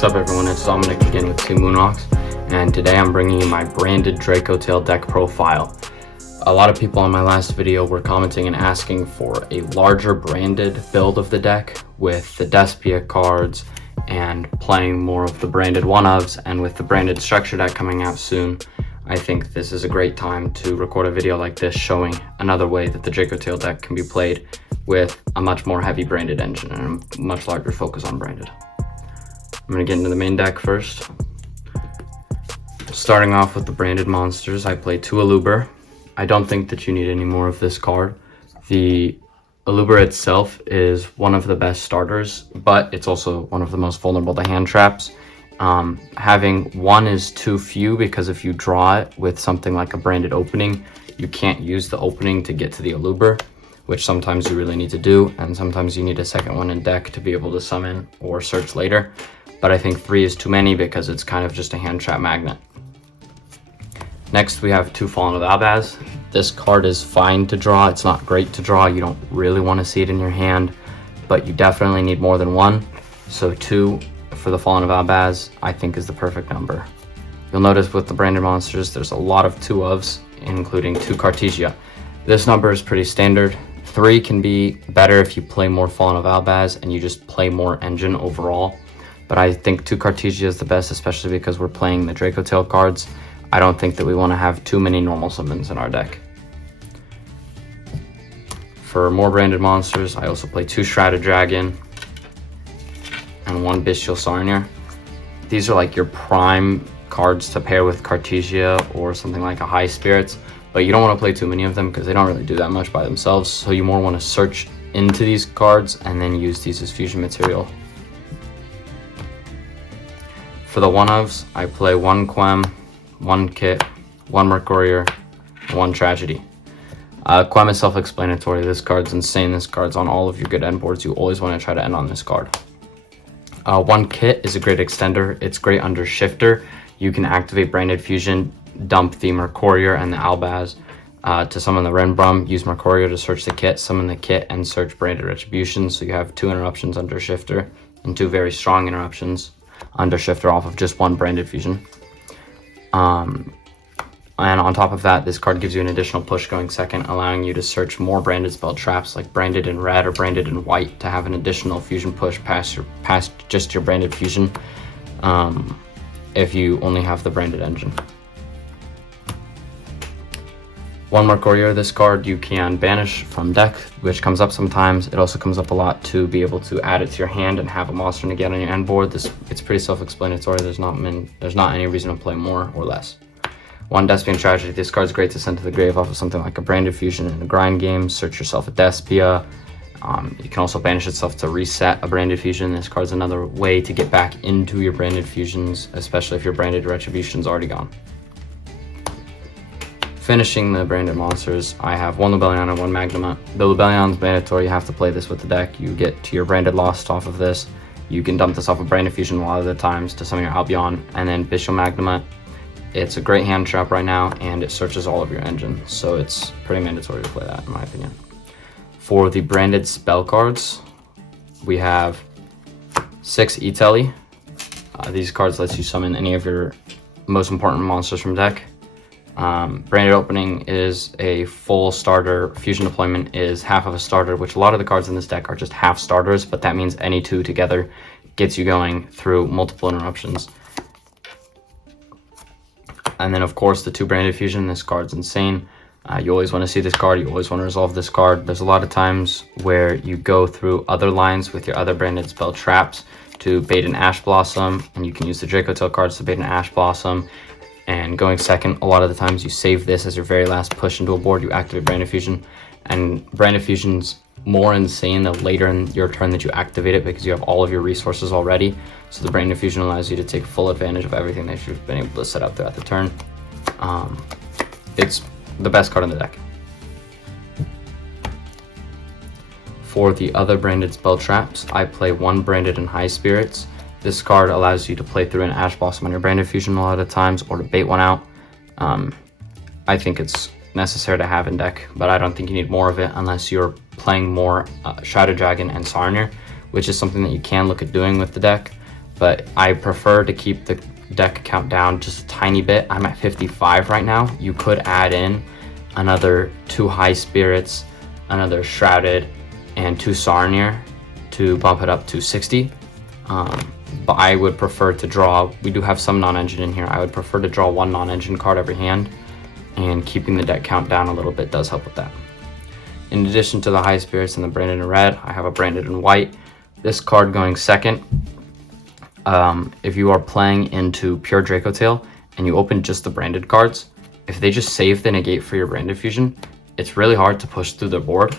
What's up everyone, it's Dominic again with Two Moonwalks, and today I'm bringing you my branded Dracotail deck profile. A lot of people on my last video were commenting and asking for a larger branded build of the deck with the Despia cards and playing more of the branded one-ofs, and with the branded structure deck coming out soon, I think this is a great time to record a video like this showing another way that the Dracotail deck can be played with a much more heavy branded engine and a much larger focus on branded. I'm going to get into the main deck first. Starting off with the branded monsters, I play 2 Aluber. I don't think that you need any more of this card. The Aluber itself is one of the best starters, but it's also one of the most vulnerable to hand traps. Having one is too few, because if you draw it with something like a branded opening, you can't use the opening to get to the Aluber, which sometimes you really need to do, and sometimes you need a second one in deck to be able to summon or search later. But I think 3 is too many because it's kind of just a hand trap magnet. Next we have 2 Fallen of Albaz. This card is fine to draw, it's not great to draw, you don't really want to see it in your hand, but you definitely need more than 1. So 2 for the Fallen of Albaz I think is the perfect number. You'll notice with the branded monsters there's a lot of 2 ofs, including 2 Cartesia. This number is pretty standard. 3 can be better if you play more Fallen of Albaz and you just play more engine overall. But I think 2 Cartesia is the best, especially because we're playing the Dracotail cards. I don't think that we want to have too many normal summons in our deck. For more branded monsters, I also play 2 Shrouded Dragon and 1 Bestial Sarnier. These are like your prime cards to pair with Cartesia or something like a High Spirits, but you don't want to play too many of them because they don't really do that much by themselves, so you more want to search into these cards and then use these as fusion material. For the one-ofs, I play 1 Quem, 1 Kit, 1 Mercourier, 1 Tragedy. Quem is self-explanatory. This card's insane. This card's on all of your good end boards. You always want to try to end on this card. 1 Kit is a great extender. It's great under Shifter. You can activate Branded Fusion, dump the Mercourier and the Albaz to summon the Renbrum, use Mercourier to search the kit, summon the kit, and search Branded Retribution. So you have 2 interruptions under Shifter and 2 very strong interruptions under Shifter off of just 1 Branded Fusion. And on top of that, this card gives you an additional push going second, allowing you to search more branded spell traps like branded in red or branded in white to have an additional fusion push past just your branded fusion if you only have the branded engine. 1 Mercourier, this card you can banish from deck, which comes up sometimes. It also comes up a lot to be able to add it to your hand and have a monster to get on your end board. It's pretty self-explanatory. There's not any reason to play more or less. 1 Despian Tragedy. This card's great to send to the grave off of something like a Branded Fusion in a grind game. Search yourself a Despia. You can also banish itself to reset a Branded Fusion. This card's another way to get back into your Branded Fusions, especially if your Branded Retribution's already gone. Finishing the branded monsters, I have 1 Lubellion and 1 Magnamut. The Lubellion's mandatory, you have to play this with the deck. You get to your branded Lost off of this. You can dump this off of Branded Fusion a lot of the times to summon your Albion, and then Bestial Magnamut. It's a great hand trap right now, and it searches all of your engines, so it's pretty mandatory to play that in my opinion. For the branded spell cards, we have 6 Etelli. These cards lets you summon any of your most important monsters from deck. Branded opening is a full starter. Fusion deployment is half of a starter, which a lot of the cards in this deck are just half starters, but that means any 2 together gets you going through multiple interruptions. And then of course the 2 Branded Fusion. This card's insane. You always want to see this card, you always want to resolve this card. There's a lot of times where you go through other lines with your other branded spell traps to bait an Ash Blossom, and you can use the Dracotail cards to bait an Ash Blossom. And going second, a lot of the times you save this as your very last push into a board, you activate Branded Fusion. And Branded Fusion's more insane the later in your turn that you activate it, because you have all of your resources already. So the Branded Fusion allows you to take full advantage of everything that you've been able to set up throughout the turn. It's the best card in the deck. For the other branded spell traps, I play 1 Branded and High Spirits. This card allows you to play through an Ash Blossom on your Branded Fusion a lot of times, or to bait one out. I think it's necessary to have in deck, but I don't think you need more of it unless you're playing more Shrouded Dragon and Sarnier, which is something that you can look at doing with the deck. but I prefer to keep the deck count down just a tiny bit. I'm at 55 right now. You could add in another 2 High Spirits, another Shrouded, and 2 Sarnier to bump it up to 60. But I would prefer to draw, we do have some non-engine in here, I would prefer to draw 1 non-engine card every hand, and keeping the deck count down a little bit does help with that. In addition to the High Spirits and the Branded in red, I have a Branded in white. This card going second, if you are playing into pure Dracotail and you open just the branded cards, if they just save the negate for your branded fusion, it's really hard to push through their board.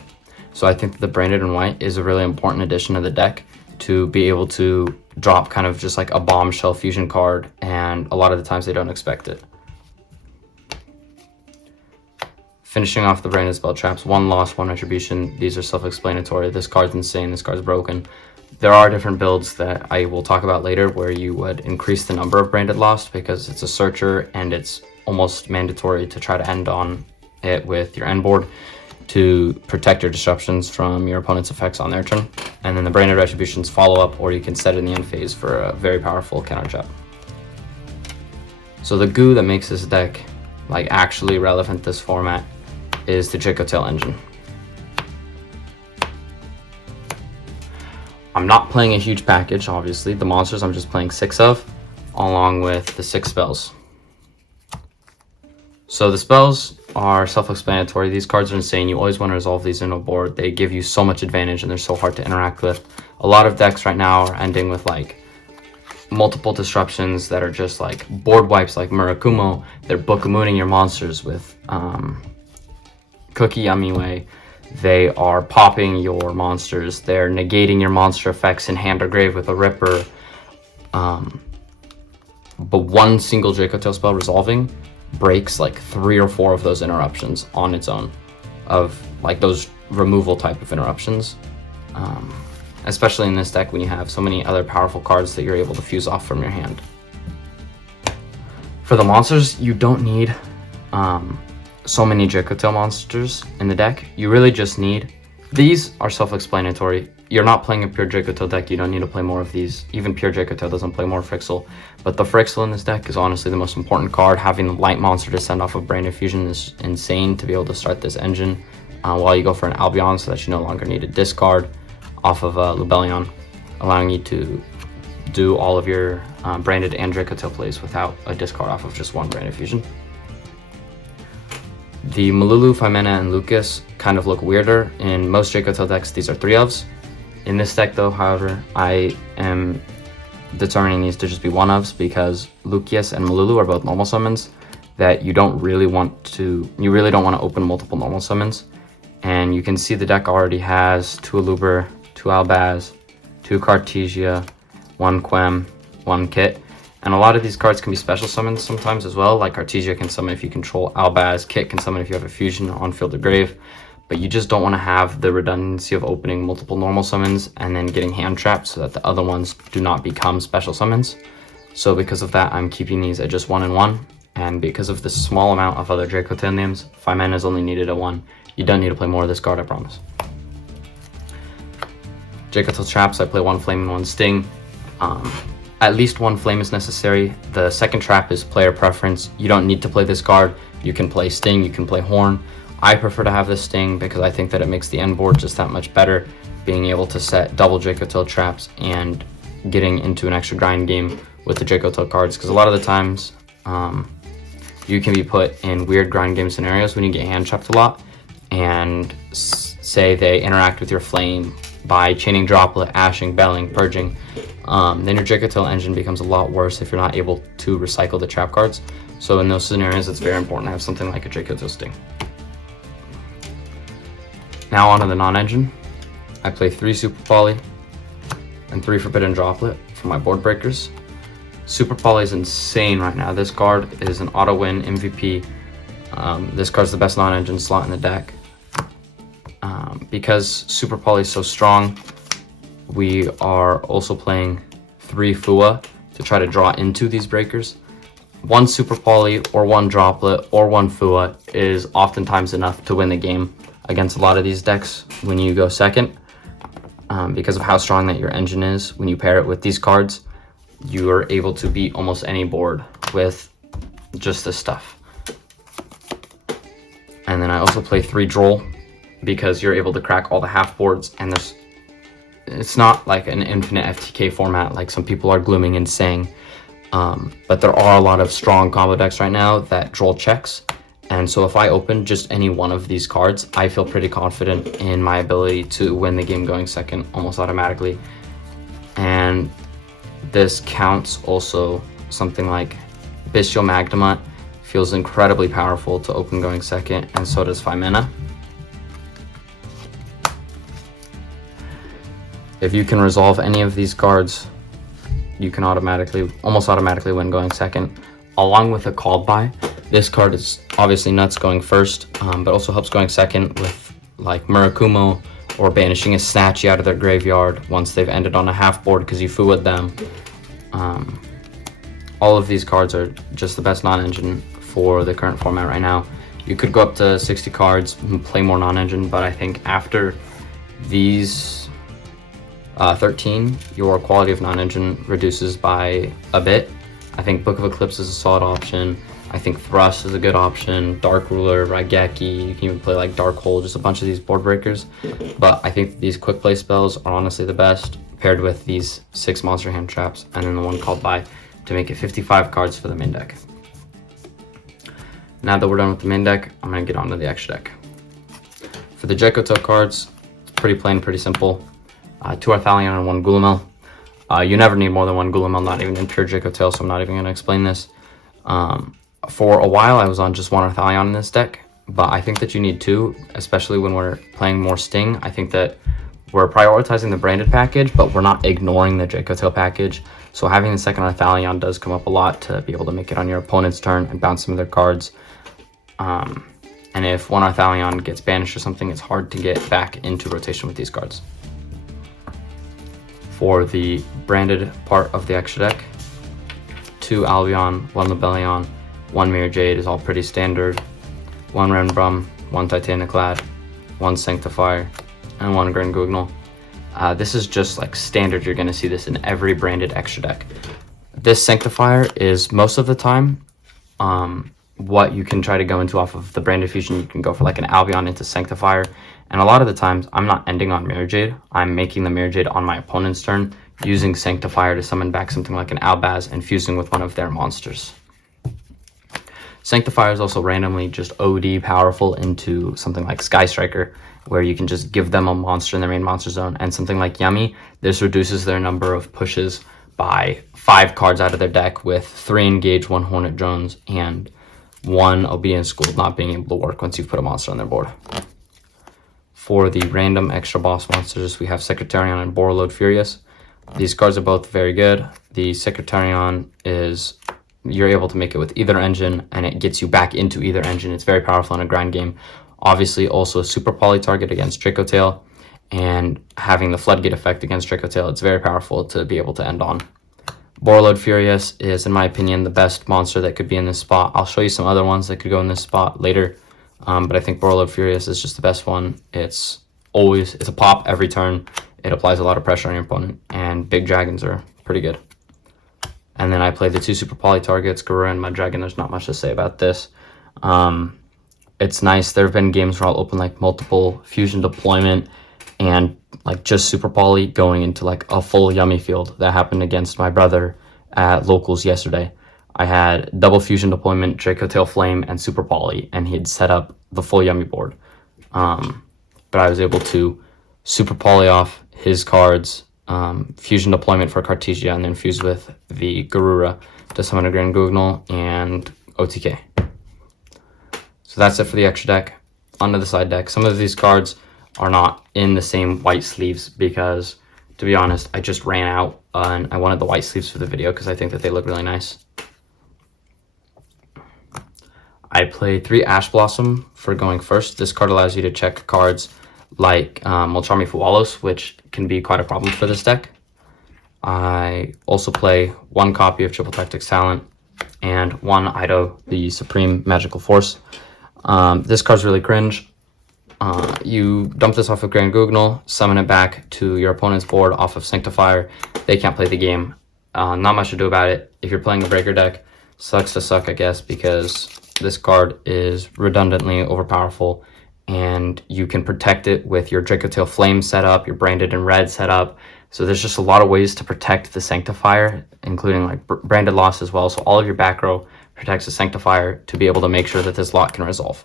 So I think that the Branded in white is a really important addition to the deck to be able to drop kind of just like a bombshell fusion card, and a lot of the times they don't expect it. Finishing off the Branded spell traps, 1 loss, 1 retribution. These are self-explanatory. This card's insane, this card's broken. There are different builds that I will talk about later where you would increase the number of branded lost because it's a searcher and it's almost mandatory to try to end on it with your end board to protect your disruptions from your opponent's effects on their turn. And then the branded retributions follow up, or you can set it in the end phase for a very powerful counter trap. So the goo that makes this deck like actually relevant this format is the Dracotail engine. I'm not playing a huge package, obviously. The monsters I'm just playing 6 of, along with the 6 spells. So the spells are self-explanatory. These cards are insane. You always want to resolve these in a board. They give you so much advantage and they're so hard to interact with. A lot of decks right now are ending with like multiple disruptions that are just like board wipes like Murakumo. They're book-mooning your monsters with Cookie Yummy Way. They are popping your monsters. They're negating your monster effects in hand or grave with a Ripper. But one single Dracotail spell resolving breaks like 3 or 4 of those interruptions on its own, of like those removal type of interruptions. Especially in this deck when you have so many other powerful cards that you're able to fuse off from your hand. For the monsters, you don't need so many Dracotail monsters in the deck. You really just need, these are self-explanatory. You're not playing a pure Dracotail deck, you don't need to play more of these. Even pure Dracotail doesn't play more Frixel. But the Frixel in this deck is honestly the most important card. Having the light monster to send off of Branded Fusion is insane to be able to start this engine while you go for an Albion, so that you no longer need a discard off of Lubellion, allowing you to do all of your Branded and Dracotail plays without a discard off of just one Branded Fusion. The Malulu, Phimena, and Lucas kind of look weirder. In most Dracotail decks, these are 3-ofs. In this deck though, however, I am determining these to just be 1-ofs because Lucius and Malulu are both normal summons that you really don't want to open multiple normal summons. And you can see the deck already has 2 Aluber, 2 Albaz, 2 Cartesia, 1 Quem, 1 Kit. And a lot of these cards can be special summons sometimes as well, like Cartesia can summon if you control Albaz, Kit can summon if you have a fusion on field or grave, but you just don't want to have the redundancy of opening multiple normal summons and then getting hand trapped so that the other ones do not become special summons. So because of that, I'm keeping these at just 1 and 1, and because of the small amount of other Dracotail names, Phimena is only needed at 1. You don't need to play more of this card, I promise. Dracotail traps, I play 1 Flame and 1 Sting. At least 1 Flame is necessary. The second trap is player preference. You don't need to play this card. You can play Sting, you can play Horn. I prefer to have this Sting because I think that it makes the end board just that much better, being able to set double Dracotail traps and getting into an extra grind game with the Dracotail cards, because a lot of the times you can be put in weird grind game scenarios when you get hand trapped a lot, and say they interact with your Flame by chaining Droplet, ashing, belling, purging. Then your Dracotail engine becomes a lot worse if you're not able to recycle the trap cards. So in those scenarios, it's very important to have something like a Dracotail Sting. Now onto the non-engine. I play 3 Super Poly and 3 Forbidden Droplet for my board breakers. Super Poly is insane right now. This card is an auto-win MVP. This card's the best non-engine slot in the deck. Because Super Poly is so strong, we are also playing 3 Fua to try to draw into these breakers. 1 Super Poly or 1 Droplet or 1 Fua is oftentimes enough to win the game against a lot of these decks when you go second, because of how strong that your engine is when you pair it with these cards. you are able to beat almost any board with just this stuff. And then I also play 3 Droll because you're able to crack all the half boards, and it's not like an infinite FTK format like some people are glooming and saying, but there are a lot of strong combo decks right now that Droll checks, and so if I open just any one of these cards, I feel pretty confident in my ability to win the game going second almost automatically. And this counts also something like Bestial Magnemite feels incredibly powerful to open going second, and so does Femina. If you can resolve any of these cards, you can almost automatically win going second, along with a Called By. This card is obviously nuts going first, but also helps going second with like Murakumo, or banishing a Snatchy out of their graveyard once they've ended on a half board because you fooed them. All of these cards are just the best non-engine for the current format right now. You could go up to 60 cards and play more non-engine, but I think after these 13, your quality of non-engine reduces by a bit. I think Book of Eclipse is a solid option. I think Thrust is a good option. Dark Ruler, Raigeki, you can even play like Dark Hole, just a bunch of these board breakers. But I think these quick play spells are honestly the best, paired with these 6 monster hand traps and then the one Called By to make it 55 cards for the main deck. Now that we're done with the main deck, I'm going to get on to the extra deck. For the Dracotail cards, it's pretty plain, pretty simple. 2 Arthalion and 1 Gulamel. You never need more than 1 Gulamel, not even in pure Dracotail, so I'm not even going to explain this. For a while, I was on just 1 Arthalion in this deck, but I think that you need 2, especially when we're playing more Sting. I think that we're prioritizing the branded package, but we're not ignoring the Dracotail package. So having the second Arthalion does come up a lot to be able to make it on your opponent's turn and bounce some of their cards. And if 1 Arthalion gets banished or something, it's hard to get back into rotation with these cards. For the branded part of the extra deck, 2 Albion, 1 Lebellion, 1 Mirror Jade is all pretty standard, 1 Renbrum, 1 Titaniclad, 1 Sanctifier, and 1 Gren Guignol. This is just like standard. You're going to see this in every branded extra deck. This Sanctifier is most of the time what you can try to go into off of the branded fusion. You can go for like an Albion into Sanctifier, and a lot of the times I'm not ending on Mirror Jade. I'm making the Mirror Jade on my opponent's turn, using Sanctifier to summon back something like an Albaz and fusing with one of their monsters. Sanctifier is also randomly just OD powerful into something like Sky Striker, where you can just give them a monster in their main monster zone, and something like Yummy, this reduces their number of pushes by 5 cards out of their deck, with 3 Engage, 1 Hornet Drones, and 1 Obedience School not being able to work once you've put a monster on their board. For the random extra boss monsters, we have Secretarion and Borreload Furious. These cards are both very good. The Secretarion is, you're able to make it with either engine, and it gets you back into either engine. It's very powerful in a grind game. Obviously, also a super poly target against Dracotail, and having the Floodgate effect against Dracotail, it's very powerful to be able to end on. Borreload Furious is, in my opinion, the best monster that could be in this spot. I'll show you some other ones that could go in this spot later, but I think Borreload Furious is just the best one. It's a pop every turn. It applies a lot of pressure on your opponent, and big dragons are pretty good. And then I play the 2 super poly targets, Garura and Mud Dragon. There's not much to say about this. It's nice. There have been games where I'll open like multiple fusion deployment and like just super poly going into like a full Yummy field. That happened against my brother at locals yesterday. I had double fusion deployment, Dracotail Flame, and super poly, and he had set up the full Yummy board. But I was able to super poly off his cards, fusion deployment for Cartesia, and then fuse with the Garura to summon a Gren Guignol and OTK. So that's it for the extra deck. Onto the side deck. Some of these cards are not in the same white sleeves because, to be honest, I just ran out and I wanted the white sleeves for the video because I think that they look really nice. I play 3 Ash Blossom for going first. This card allows you to check cards like Molcharmi Fuwalos, which can be quite a problem for this deck. I also play 1 copy of Triple Tactics Talent and 1 Ido, the Supreme Magical Force. This card's really cringe. You dump this off of Gren Guignol, summon it back to your opponent's board off of Sanctifier. They can't play the game. Not much to do about it. If you're playing a breaker deck, sucks to suck, I guess, because this card is redundantly overpowerful, and you can protect it with your Dracotail Flame setup, your Branded in Red setup. So there's just a lot of ways to protect the Sanctifier, including like Branded Loss as well. So all of your back row protects the Sanctifier to be able to make sure that this lot can resolve.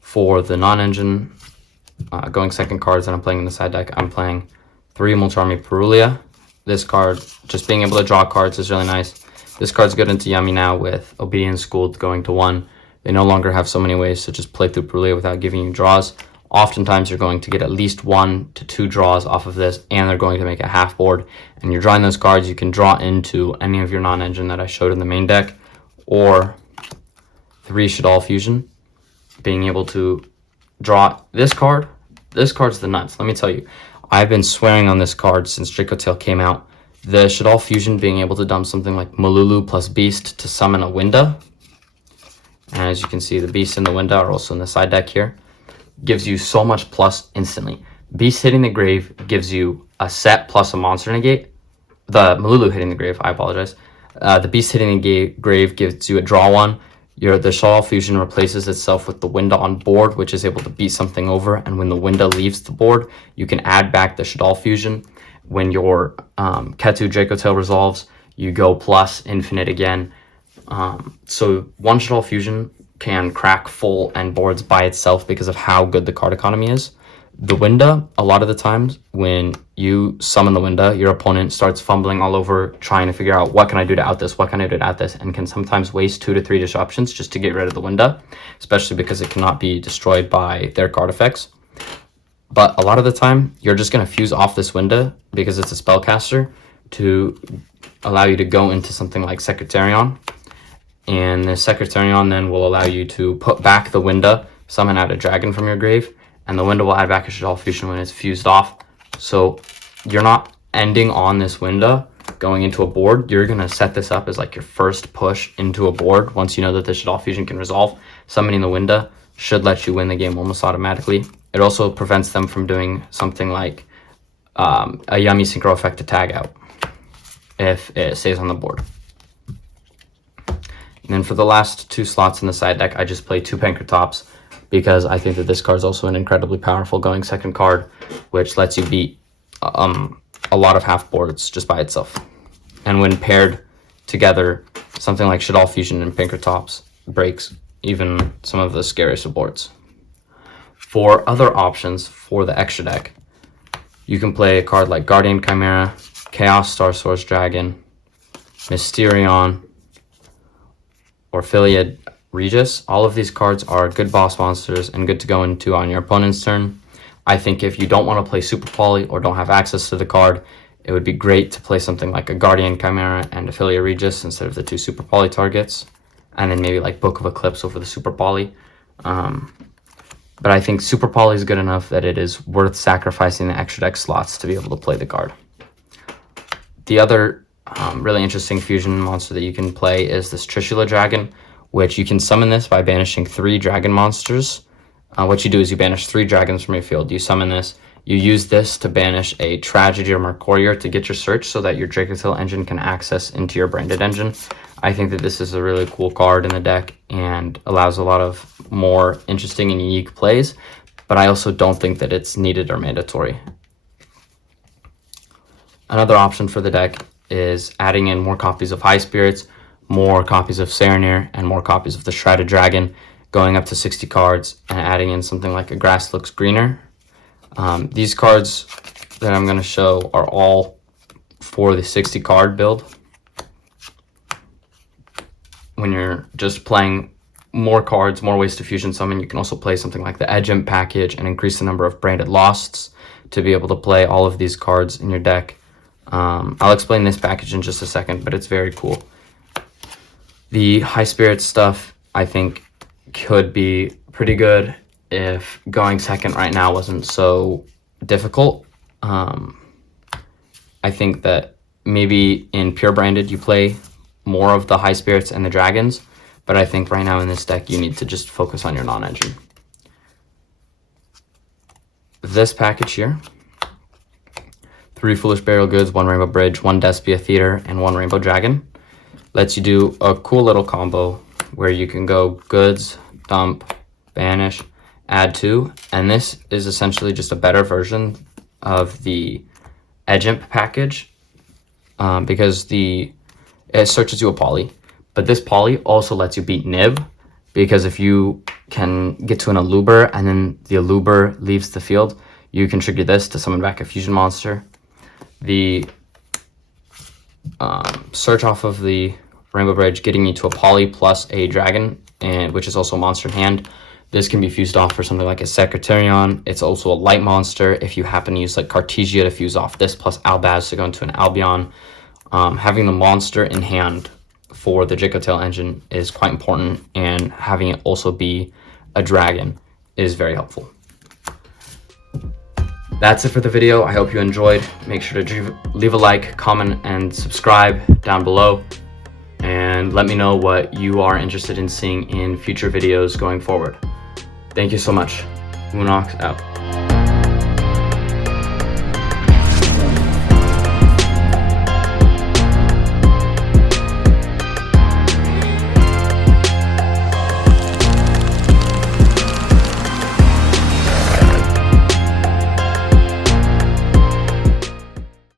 For the non-engine, going second cards that I'm playing in the side deck, I'm playing 3 Mulcharmy Perulia. This card, just being able to draw cards is really nice. This card's good into Yummy now with Obedience Schooled going to 1. They no longer have so many ways to just play through Perulia without giving you draws. Oftentimes you're going to get at least 1 to 2 draws off of this, and they're going to make a half board. And you're drawing those cards, you can draw into any of your non-engine that I showed in the main deck, or 3 Shaddoll Fusion. Being able to draw this card. This card's the nuts, let me tell you. I've been swearing on this card since Dracotail came out. The Shaddoll Fusion, being able to dump something like Malulu plus Beast to summon a Winda. And as you can see, the Beast and the Winda are also in the side deck here. Gives you so much plus instantly. Beast hitting the grave gives you a set plus a monster negate. The Malulu hitting the grave, I apologize. The Beast hitting the grave gives you a draw 1. The Shaddoll Fusion replaces itself with the Winda on board, which is able to beat something over. And when the Winda leaves the board, you can add back the Shaddoll Fusion. When your Ketu Dracotail resolves, you go plus infinite again. So 1 Shaddoll Fusion can crack full end boards by itself because of how good the card economy is. The Winda, a lot of the times when you summon the Winda, your opponent starts fumbling all over trying to figure out what can I do to out this, what can I do to out this, and can sometimes waste 2 to 3 disruptions just to get rid of the Winda, especially because it cannot be destroyed by their card effects. But a lot of the time, you're just going to fuse off this Winda because it's a spellcaster to allow you to go into something like Secretarion. And the Secretarion then will allow you to put back the Winda, summon out a dragon from your grave, and the Winda will add back a Shaddoll Fusion when it's fused off. So you're not ending on this Winda going into a board. You're going to set this up as like your first push into a board once you know that the Shaddoll Fusion can resolve. Summoning the Winda should let you win the game almost automatically. It also prevents them from doing something like a Yummy Synchro effect to tag out if it stays on the board. And then for the last 2 slots in the side deck, I just play 2 Pankratops because I think that this card is also an incredibly powerful going second card, which lets you beat a lot of half boards just by itself. And when paired together, something like Shaddoll Fusion and Pankratops breaks even some of the scariest of boards. For other options for the extra deck, you can play a card like Guardian Chimera, Chaos Star Source Dragon, Mysterion, or Philia Regis. All of these cards are good boss monsters and good to go into on your opponent's turn. I think if you don't want to play Super Poly or don't have access to the card, it would be great to play something like a Guardian Chimera and a Philia Regis instead of the 2 Super Poly targets, and then maybe like Book of Eclipse over the Super Poly. But I think Super Poly is good enough that it is worth sacrificing the extra deck slots to be able to play the card. The other really interesting fusion monster that you can play is this Trishula Dragon, which you can summon this by banishing 3 dragon monsters. What you do is you banish 3 dragons from your field. You summon this. You use this to banish a Tragedy or Mercurier to get your search so that your Dracotail engine can access into your branded engine. I think that this is a really cool card in the deck and allows a lot of more interesting and unique plays, but I also don't think that it's needed or mandatory. Another option for the deck is adding in more copies of High Spirits, more copies of Serenir, and more copies of the Shrouded Dragon, going up to 60 cards and adding in something like a Grass Looks Greener. These cards that I'm going to show are all for the 60 card build. When you're just playing more cards, more ways to fusion summon, you can also play something like the Edge Imp package and increase the number of branded Losts to be able to play all of these cards in your deck. I'll explain this package in just a second, but it's very cool. The High Spirit stuff, I think, could be pretty good if going second right now wasn't so difficult. I think that maybe in pure branded you play more of the High Spirits and the Dragons, but I think right now in this deck you need to just focus on your non-engine. This package here, 3 Foolish Burial Goods, 1 Rainbow Bridge, 1 Despia Theater, and 1 Rainbow Dragon. Lets you do a cool little combo where you can go goods, dump, banish, add 2, and this is essentially just a better version of the Edge Imp package because it searches you a poly, but this poly also lets you beat Nib, because if you can get to an Aluber and then the Aluber leaves the field, you can trigger this to summon back a fusion monster. The search off of the Rainbow Bridge, getting you to a poly plus a dragon, and which is also a monster in hand. This can be fused off for something like a Secretarion. It's also a light monster if you happen to use like Cartesia to fuse off this plus Albaz to go into an Albion. Having the monster in hand for the Dracotail engine is quite important, and having it also be a dragon is very helpful. That's it for the video. I hope you enjoyed. Make sure to leave a like, comment, and subscribe down below. And let me know what you are interested in seeing in future videos going forward. Thank you so much. Moonox out.